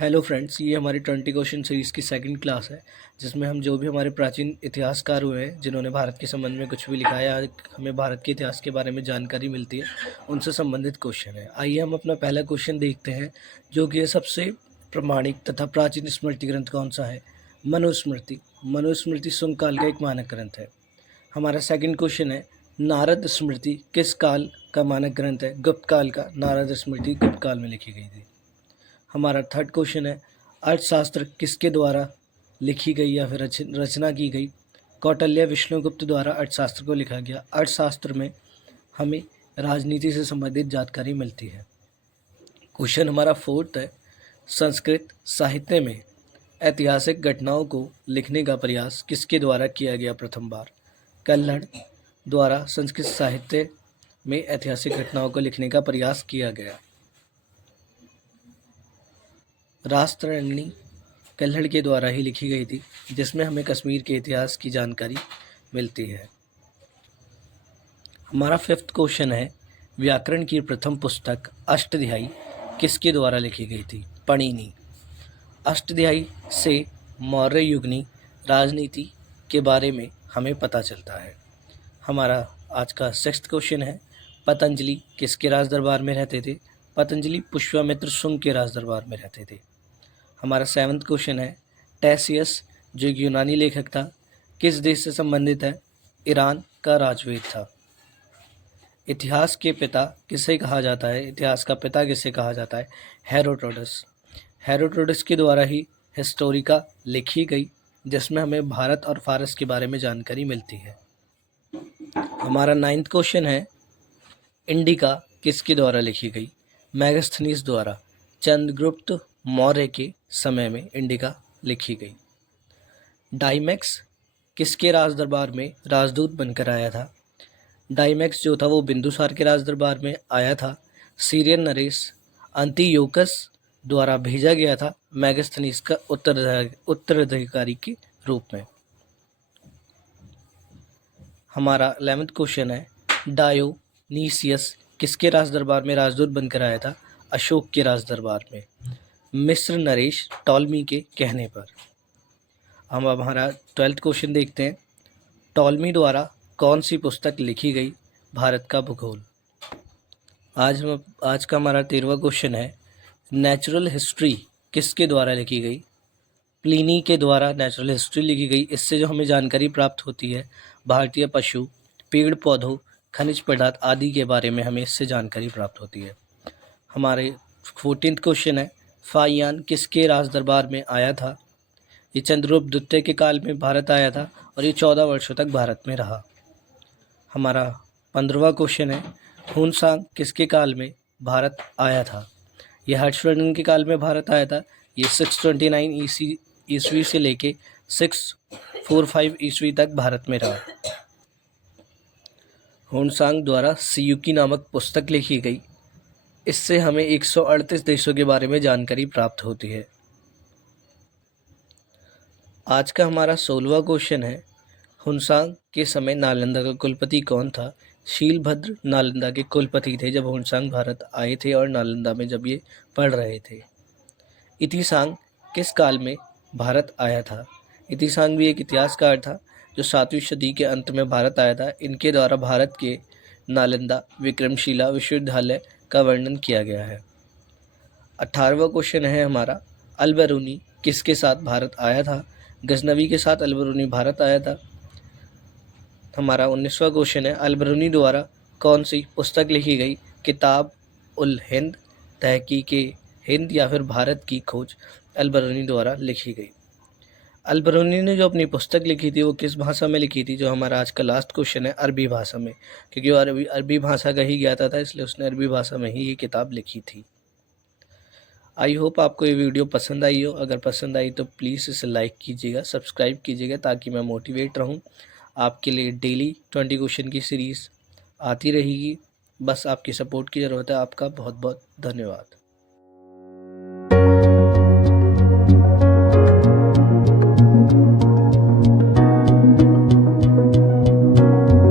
Hello friends, ये हमारी 20 question series की सेकंड क्लास है, जिसमें हम जो भी हमारे प्राचीन इतिहासकार हुए हैं जिन्होंने भारत के संबंध में कुछ भी लिखा है या हमें भारत के इतिहास के बारे में जानकारी मिलती है, उनसे संबंधित क्वेश्चन है। आइए हम अपना पहला क्वेश्चन देखते हैं, जो कि सबसे प्रमाणिक तथा प्राचीन स्मृति ग्रंथ कौन सा है। मनुस्मृति। मनुस्मृति शुंग काल का एक मानक ग्रंथ है। हमारा सेकंड क्वेश्चन है, नारद स्मृति किस काल का मानक ग्रंथ है। गुप्त काल का। नारद स्मृति गुप्त काल में लिखी गई थी। हमारा थर्ड क्वेश्चन है, अर्थशास्त्र किसके द्वारा लिखी गई या फिर रचना की गई। कौटिल्य विष्णुगुप्त द्वारा अर्थशास्त्र को लिखा गया। अर्थशास्त्र में हमें राजनीति से संबंधित जानकारी मिलती है। क्वेश्चन हमारा फोर्थ है, संस्कृत साहित्य में ऐतिहासिक घटनाओं को लिखने का प्रयास किसके द्वारा किया गया प्रथम बार। कल्हड़ द्वारा संस्कृत साहित्य में ऐतिहासिक घटनाओं को लिखने का प्रयास किया गया। राष्ट्ररंजनी कल्हड़ के द्वारा ही लिखी गई थी, जिसमें हमें कश्मीर के इतिहास की जानकारी मिलती है। हमारा फिफ्थ क्वेश्चन है, व्याकरण की प्रथम पुस्तक अष्टाध्यायी किसके द्वारा लिखी गई थी। पाणिनि। अष्टाध्यायी से मौर्य युगनी राजनीति के बारे में हमें पता चलता है। हमारा आज का सिक्स्थ क्वेश्चन है, पतंजलि किसके राज दरबार में रहते थे। पतंजलि पुष्यमित्र शुंग के राज दरबार में रहते थे। हमारा सेवन्थ क्वेश्चन है, टेसियस जो एक यूनानी लेखक था, किस देश से संबंधित है। ईरान का राजवेद था। इतिहास के पिता किसे कहा जाता है। इतिहास का पिता किसे कहा जाता है। हेरोडोटस। हेरोडोटस के द्वारा ही हिस्टोरिका लिखी गई, जिसमें हमें भारत और फारस के बारे में जानकारी मिलती है। हमारा नाइन्थ क्वेश्चन है, इंडिका किसके द्वारा लिखी गई। मेगास्थनीज द्वारा। चंद्रगुप्त मौर्य के समय में इंडिका लिखी गई। डाइमैक्स किसके राज दरबार में राजदूत बनकर आया था। डाइमैक्स जो था वो बिंदुसार के राज दरबार में आया था। सीरियन नरेश अंतियोकस द्वारा भेजा गया था मेगास्थनीज का उत्तराधिकारी के रूप में। हमारा 11th क्वेश्चन है, डायोनीसियस किसके राज दरबार में राजदूत बनकर आया था। अशोक के राज दरबार में। मिस्र नरेश टॉलमी के कहने पर। हम अब हमारा 12th क्वेश्चन देखते हैं, टॉलमी द्वारा कौन सी पुस्तक लिखी गई। भारत का भूगोल। आज का हमारा 13वां क्वेश्चन है, नेचुरल हिस्ट्री किसके द्वारा लिखी गई। प्लिनी के द्वारा नेचुरल हिस्ट्री लिखी गई। इससे जो हमें जानकारी प्राप्त होती है, भारतीय पशु, पेड़ पौधों, खनिज पदार्थ आदि के बारे में हमें इससे जानकारी प्राप्त होती है। हमारे 14th क्वेश्चन है, फाहियान किसके राज दरबार में आया था। ये चंद्रगुप्त द्वितीय के काल में भारत आया था और ये 14 वर्षों तक भारत में रहा। हमारा 15वां क्वेश्चन है, हुनसांग किसके काल में भारत आया था। यह हर्षवर्धन के काल में भारत आया था। ये 629 ईस्वी से लेके 645 ईस्वी तक भारत में रहा। हुनसांग द्वारा सियुकी नामक पुस्तक लिखी गई। इससे हमें 138 देशों के बारे में जानकारी प्राप्त होती है। आज का हमारा 16वां क्वेश्चन है, हुनसांग के समय नालंदा का कुलपति कौन था। शीलभद्र नालंदा के कुलपति थे जब हुनसांग भारत आए थे और नालंदा में जब ये पढ़ रहे थे। इतिसांग किस काल में भारत आया था। इतिसांग भी एक इतिहासकार था जो 7वीं सदी के अंत में भारत आया था। इनके द्वारा भारत के नालंदा विक्रमशिला विश्वविद्यालय का वर्णन किया गया है। 18वां क्वेश्चन है हमारा, अल-बरूनी किसके साथ भारत आया था। गजनवी के साथ अल-बरूनी भारत आया था। हमारा 19वां क्वेश्चन है, अल-बरूनी द्वारा कौन सी पुस्तक लिखी गई। किताब उल हिंद, तहकीक हिंद या फिर भारत की खोज अल-बरूनी द्वारा लिखी गई। अल-बरूनी ने जो अपनी पुस्तक लिखी थी वो किस भाषा में लिखी थी। जो हमारा आज का लास्ट क्वेश्चन है, अरबी भाषा में, क्योंकि वो अरबी भाषा का ही ज्ञाता था, इसलिए उसने अरबी भाषा में ही ये किताब लिखी थी। आई होप आपको ये वीडियो पसंद आई हो। अगर पसंद आई तो प्लीज़ इसे लाइक कीजिएगा, सब्सक्राइब कीजिएगा, ताकि मैं मोटिवेट रहूं। आपके लिए डेली 20 क्वेश्चन की सीरीज़ आती रहेगी। बस आपकी सपोर्ट की ज़रूरत है। आपका बहुत बहुत धन्यवाद।